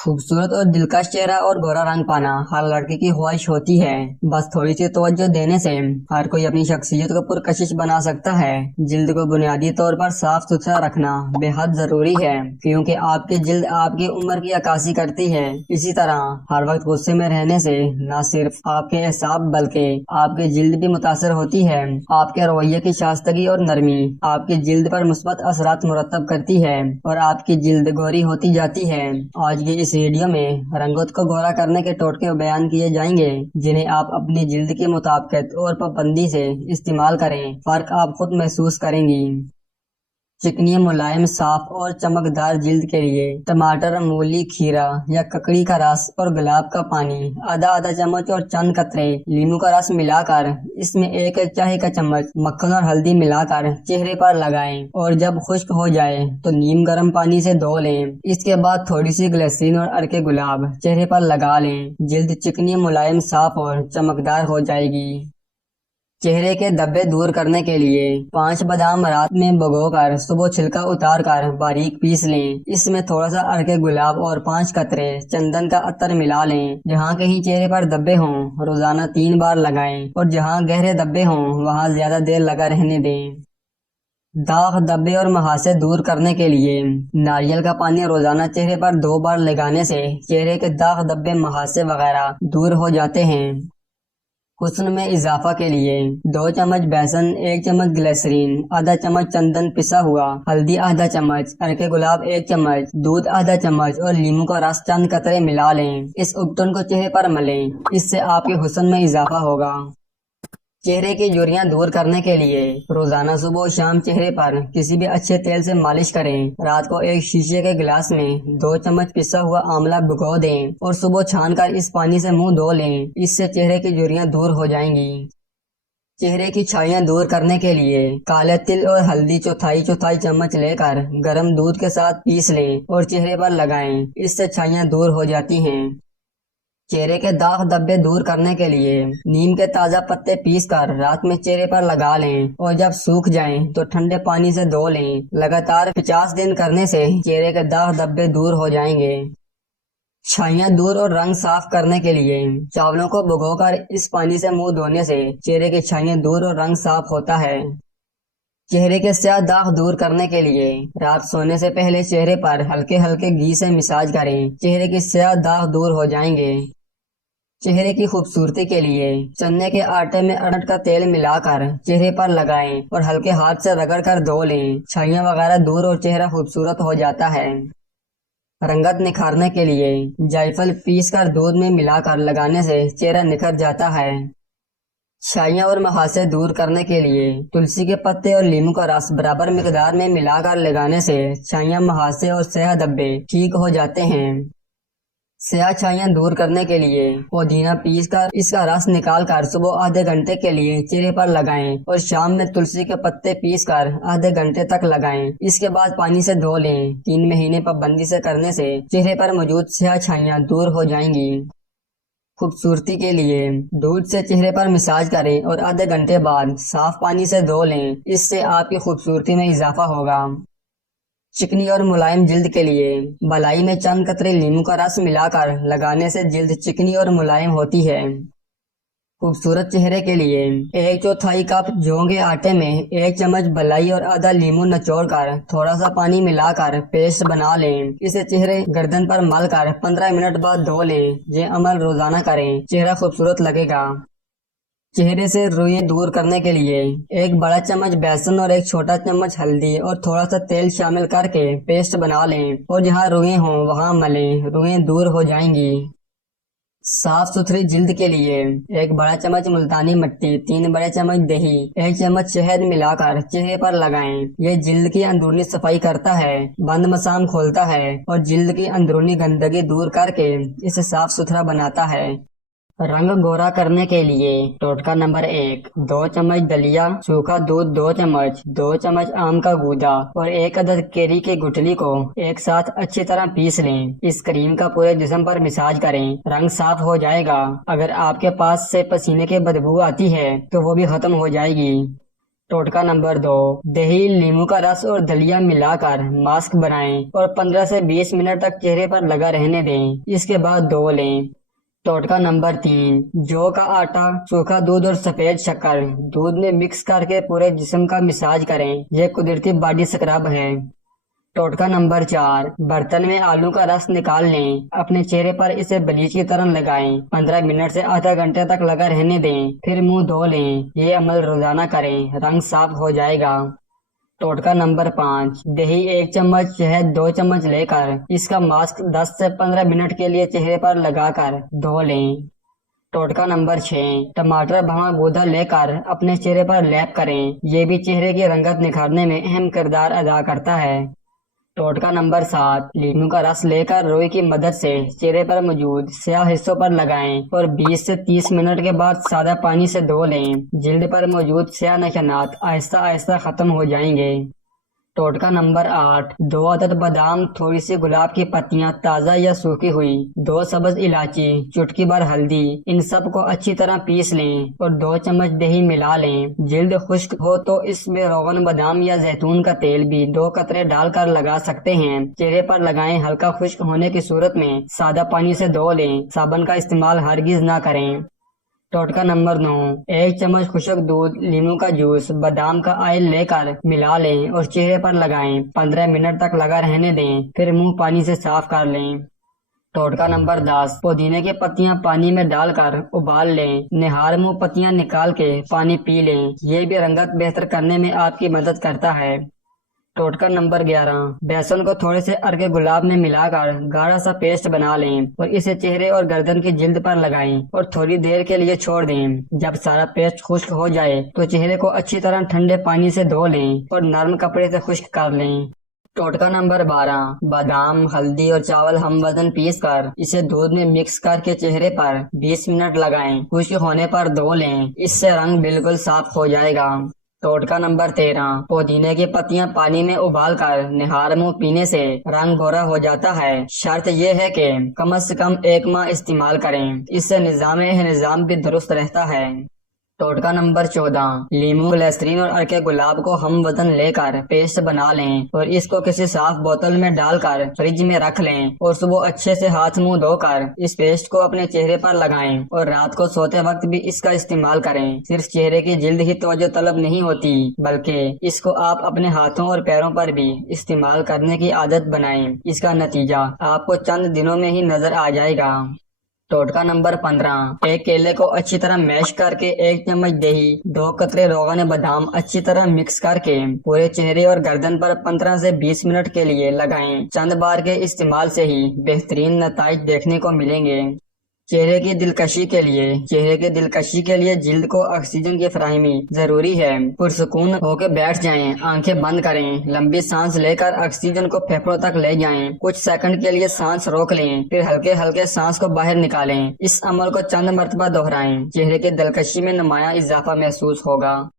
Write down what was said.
खूबसूरत और दिलकश चेहरा और गोरा रंग पाना हर लड़के की ख्वाहिश होती है। बस थोड़ी सी तवज्जो देने से हर कोई अपनी शख्सियत को पुरकशिश बना सकता है। जिल्द को बुनियादी तौर पर साफ सुथरा रखना बेहद जरूरी है, क्योंकि आपकी जिल्द आपकी उम्र की अक्कासी करती है। इसी तरह हर वक्त गुस्से में रहने से न सिर्फ आपके एहसास बल्कि आपकी जिल्द भी मुतासर होती है। आपके रवैये की शास्तगी और नरमी आपकी जिल्द पर मुस्बत असरात मुरतब करती है और आपकी जिल्द गोरी होती जाती है। आज की इस वीडियो में रंगत को गोरा करने के टोटके बयान किए जाएंगे, जिन्हें आप अपनी जिल्द के मुताबिक और पाबंदी से इस्तेमाल करें। फर्क आप खुद महसूस करेंगी। चिकनी, मुलायम, साफ और चमकदार जिल्द के लिए टमाटर, मूली, खीरा या ककड़ी का रस और गुलाब का पानी आधा आधा चम्मच और चंद कतरे नींबू का रस मिलाकर इसमें एक चाय का चम्मच मक्खन और हल्दी मिलाकर चेहरे पर लगाएं और जब खुश्क हो जाए तो नीम गर्म पानी से धो लें। इसके बाद थोड़ी सी ग्लिसरीन और अर्के गुलाब चेहरे पर लगा लें। जिल्द चिकनी, मुलायम, साफ और चमकदार हो जाएगी। चेहरे के धब्बे दूर करने के लिए 5 बादाम रात में भिगोकर सुबह छिलका उतार कर बारीक पीस लें। इसमें थोड़ा सा अर्के गुलाब और 5 कतरे चंदन का अत्तर मिला लें। जहाँ कहीं चेहरे पर धब्बे हों रोजाना 3 बार लगाएं और जहाँ गहरे धब्बे हों वहाँ ज्यादा देर लगा रहने दें। दाग, धब्बे और मुहासे दूर करने के लिए नारियल का पानी रोजाना चेहरे पर 2 बार लगाने से चेहरे के दाग, धब्बे, मुहासे वगैरह दूर हो जाते हैं। हुस्न में इजाफा के लिए 2 चम्मच बेसन, 1 चम्मच ग्लिसरीन, आधा चम्मच चंदन पिसा हुआ, हल्दी आधा चम्मच, अर्के गुलाब 1 चम्मच, दूध आधा चम्मच और नींबू का रस चंद कतरे मिला लें। इस उपटन को चेहरे पर मलें, इससे आपके हुस्न में इजाफा होगा। चेहरे की झुर्रियां दूर करने के लिए रोजाना सुबह और शाम चेहरे पर किसी भी अच्छे तेल से मालिश करें। रात को एक शीशे के गिलास में 2 चम्मच पिसा हुआ आंवला भिगो दें और सुबह छानकर इस पानी से मुंह धो लें। इससे चेहरे की झुर्रियां दूर हो जाएंगी। चेहरे की छाइयां दूर करने के लिए काले तिल और हल्दी चौथाई चौथाई चम्मच लेकर गर्म दूध के साथ पीस लें और चेहरे पर लगाएं। इससे छाइयां दूर हो जाती हैं। चेहरे के दाग, धब्बे दूर करने के लिए नीम के ताजा पत्ते पीसकर रात में चेहरे पर लगा लें और जब सूख जाएं तो ठंडे पानी से धो लें। लगातार 50 दिन करने से चेहरे के दाग, धब्बे दूर हो जाएंगे। छाइयां दूर और रंग साफ करने के लिए चावलों को भिगोकर इस पानी से मुंह धोने से चेहरे की छाइयां दूर और रंग साफ होता है। चेहरे के स्याह दाग दूर करने के लिए रात सोने से पहले चेहरे पर हल्के हल्के घी से मसाज करें। चेहरे के स्याह दाग दूर हो जाएंगे। चेहरे की खूबसूरती के लिए चने के आटे में अरहर का तेल मिलाकर चेहरे पर लगाएं और हल्के हाथ से रगड़ कर धो लें। छाइयां वगैरह दूर और चेहरा खूबसूरत हो जाता है। रंगत निखारने के लिए जायफल पीसकर दूध में मिलाकर लगाने से चेहरा निखर जाता है। छाइयां और मुहासे दूर करने के लिए तुलसी के पत्ते और नींबू का रस बराबर मिकदार में मिलाकर लगाने से छाइयां, मुहासे और स्याह धब्बे ठीक हो जाते हैं। स्याह छाइयां दूर करने के लिए पुदीना पीसकर इसका रस निकालकर सुबह आधे घंटे के लिए चेहरे पर लगाएं और शाम में तुलसी के पत्ते पीसकर आधे घंटे तक लगाएं। इसके बाद पानी से धो लें। 3 महीने पाबंदी से करने से चेहरे पर मौजूद स्याह छाइयां दूर हो जाएंगी। खूबसूरती के लिए दूध से चेहरे पर मसाज करें और आधे घंटे बाद साफ पानी से धो लें। इससे आपकी खूबसूरती में इजाफा होगा। चिकनी और मुलायम जिल्द के लिए बलाई में चंद कतरे नींबू का रस मिलाकर लगाने से जिल्द चिकनी और मुलायम होती है। खूबसूरत चेहरे के लिए 1/4 कप जौ के आटे में 1 चम्मच बलाई और आधा नींबू निचोड़कर थोड़ा सा पानी मिलाकर पेस्ट बना लें। इसे चेहरे गर्दन पर मलकर 15 मिनट बाद धो लें। ये अमल रोजाना करें, चेहरा खूबसूरत लगेगा। चेहरे से रुइयां दूर करने के लिए 1 बड़ा चम्मच बेसन और 1 छोटा चम्मच हल्दी और थोड़ा सा तेल शामिल करके पेस्ट बना लें और जहाँ रुइयां हों वहाँ मलें। रुइयां दूर हो जाएंगी। साफ सुथरी जिल्द के लिए 1 बड़ा चम्मच मुल्तानी मिट्टी, 3 बड़े चम्मच दही, 1 चम्मच शहद मिलाकर चेहरे पर लगाएं। यह जिल्द की अंदरूनी सफाई करता है, बंद मसाम खोलता है और जिल्द की अंदरूनी गंदगी दूर करके इसे साफ सुथरा बनाता है। रंग गोरा करने के लिए टोटका नंबर 1, 2 चम्मच दलिया, सूखा दूध 2 चम्मच, 2 चम्मच आम का गूदा और 1 अदद केरी की गुठली को एक साथ अच्छी तरह पीस लें। इस क्रीम का पूरे जिस्म पर मसाज करें, रंग साफ हो जाएगा। अगर आपके पास से पसीने की बदबू आती है तो वो भी खत्म हो जाएगी। टोटका नंबर 2, दही, नींबू का रस और दलिया मिलाकर मास्क बनाएं और 15 से 20 मिनट तक चेहरे पर लगा रहने दें। इसके बाद धो लें। टोटका नंबर 3, जौ का आटा, सूखा दूध और सफेद शक्कर दूध में मिक्स करके पूरे जिस्म का मसाज करें। यह कुदरती बॉडी स्क्रब है। टोटका नंबर 4, बर्तन में आलू का रस निकाल लें। अपने चेहरे पर इसे ब्लीच की तरह लगाएं। 15 मिनट से आधा घंटे तक लगा रहने दें, फिर मुंह धो लें। ये अमल रोजाना करें, रंग साफ हो जाएगा। टोटका नंबर 5, दही 1 चम्मच, शहद 2 चम्मच लेकर इसका मास्क 10 से 15 मिनट के लिए चेहरे पर लगाकर धो लें। टोटका नंबर 6, टमाटर भमा गूदा लेकर अपने चेहरे पर लेप करें। ये भी चेहरे की रंगत निखारने में अहम किरदार अदा करता है। टोटका नंबर 7, नींबू का रस लेकर रुई की मदद से चेहरे पर मौजूद स्याह हिस्सों पर लगाएं और 20 से 30 मिनट के बाद सादा पानी से धो लें। जिल्द पर मौजूद स्याह निशानात आहिस्ता आहिस्ता खत्म हो जाएंगे। टोटका नंबर 8, 2 अदद बादाम, थोड़ी सी गुलाब की पत्तियां ताज़ा या सूखी हुई, 2 सब्ज इलायची, चुटकी भर हल्दी, इन सब को अच्छी तरह पीस लें और 2 चम्मच दही मिला लें। जिल्द खुश्क हो तो इसमें रोगन बादाम या जैतून का तेल भी 2 कतरे डालकर लगा सकते हैं। चेहरे पर लगाएं। हल्का खुश्क होने की सूरत में सादा पानी से धो लें। साबुन का इस्तेमाल हरगिज ना करें। टोटका नंबर 9, 1 चम्मच खुश्क दूध, नींबू का जूस, बादाम का ऑयल लेकर मिला लें और चेहरे पर लगाएं। 15 मिनट तक लगा रहने दें, फिर मुंह पानी से साफ कर लें। टोटका नंबर 10, पुदीने की पत्तियां पानी में डालकर उबाल लें। निहार मुंह पत्तियां निकाल के पानी पी लें। ये भी रंगत बेहतर करने में आपकी मदद करता है। टोटका नंबर 11, बेसन को थोड़े से अर्के गुलाब में मिलाकर गाढ़ा सा पेस्ट बना लें और इसे चेहरे और गर्दन की जिल्द पर लगाएं और थोड़ी देर के लिए छोड़ दें। जब सारा पेस्ट खुश्क हो जाए तो चेहरे को अच्छी तरह ठंडे पानी से धो लें और नरम कपड़े से खुश्क कर लें। टोटका नंबर 12, बादाम, हल्दी और चावल हम वजन पीस कर इसे दूध में मिक्स करके चेहरे पर 20 मिनट लगाएं। खुश्क होने पर धो लें। इससे रंग बिल्कुल साफ हो जाएगा। टोटका नंबर 13, पुदीने की पत्तियां पानी में उबाल कर निहार मुंह पीने से रंग गोरा हो जाता है। शर्त यह है कि कम से कम 1 माह इस्तेमाल करें। इससे निजाम भी दुरुस्त रहता है। टोटका नंबर 14, नींबू, ग्लिसरीन और अर्के गुलाब को हम वजन लेकर पेस्ट बना लें और इसको किसी साफ बोतल में डालकर फ्रिज में रख लें और सुबह अच्छे से हाथ मुंह धोकर इस पेस्ट को अपने चेहरे पर लगाएं और रात को सोते वक्त भी इसका इस्तेमाल करें। सिर्फ चेहरे की जिल्द ही तवज्जो तलब नहीं होती, बल्कि इसको आप अपने हाथों और पैरों पर भी इस्तेमाल करने की आदत बनाएं। इसका नतीजा आपको चंद दिनों में ही नजर आ जाएगा। टोटका नंबर 15, एक केले को अच्छी तरह मैश करके 1 चम्मच दही, 2 कतरे रोगन बादाम अच्छी तरह मिक्स करके पूरे चेहरे और गर्दन पर 15 से 20 मिनट के लिए लगाएं। चंद बार के इस्तेमाल से ही बेहतरीन नताइज देखने को मिलेंगे। चेहरे की दिलकशी के लिए जिल्द को ऑक्सीजन की फराहमी जरूरी है। पुरसुकून होकर बैठ जाएं, आंखें बंद करें, लंबी सांस लेकर ऑक्सीजन को फेफड़ों तक ले जाएं। कुछ सेकंड के लिए सांस रोक लें, फिर हल्के हल्के सांस को बाहर निकालें। इस अमल को चंद मरतबा दोहराएं। चेहरे की दिलकशी में नुमाया इजाफा महसूस होगा।